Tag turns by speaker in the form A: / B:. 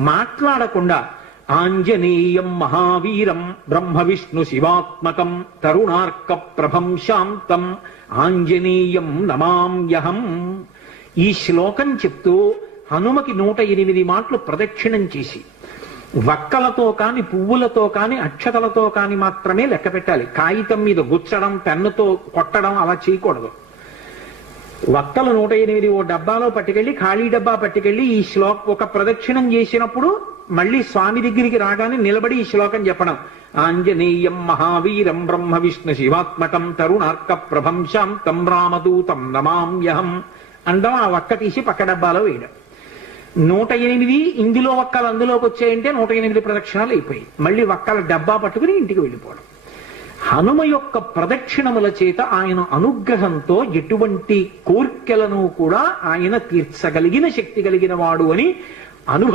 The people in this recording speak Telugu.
A: మాట్లాడకుండా ఆంజనేయం మహావీరం బ్రహ్మ విష్ణు శివాత్మకం తరుణార్క ప్రభం శాంతం ఆంజనేయం నమామ్యహం ఈ శ్లోకం చెప్తూ హనుమకి నూట ఎనిమిది మాటలు ప్రదక్షిణం చేసి వక్కలతో కాని పువ్వులతో కాని అక్షతలతో కాని మాత్రమే లెక్క పెట్టాలి. కాగితం మీద గుచ్చడం పెన్నుతో కొట్టడం అలా చేయకూడదు. వక్కలు నూట ఎనిమిది ఓ డబ్బాలో పట్టుకెళ్ళి ఖాళీ డబ్బా పట్టుకెళ్ళి ఈ శ్లోక ఒక ప్రదక్షిణం చేసినప్పుడు మళ్ళీ స్వామి దగ్గరికి రాగానే నిలబడి ఈ శ్లోకం చెప్పడం. ఆంజనేయం మహావీరం బ్రహ్మ విష్ణు శివాత్మకం తరుణార్క ప్రభంశం తం రామదూతం నమామ్యహం అండం ఆ వక్క తీసి పక్క డబ్బాలో వేయడం. నూట ఎనిమిది ఇందులో వక్కలు అందులోకి వచ్చాయంటే నూట ఎనిమిది ప్రదక్షిణాలు అయిపోయాయి. మళ్ళీ వక్కల డబ్బా పట్టుకుని ఇంటికి వెళ్ళిపోవడం. హనుమ యొక్క ప్రదక్షిణముల చేత ఆయన అనుగ్రహంతో ఎటువంటి కోర్కెలను కూడా ఆయన తీర్చగలిగిన శక్తి కలిగిన వాడు అని అనుభవ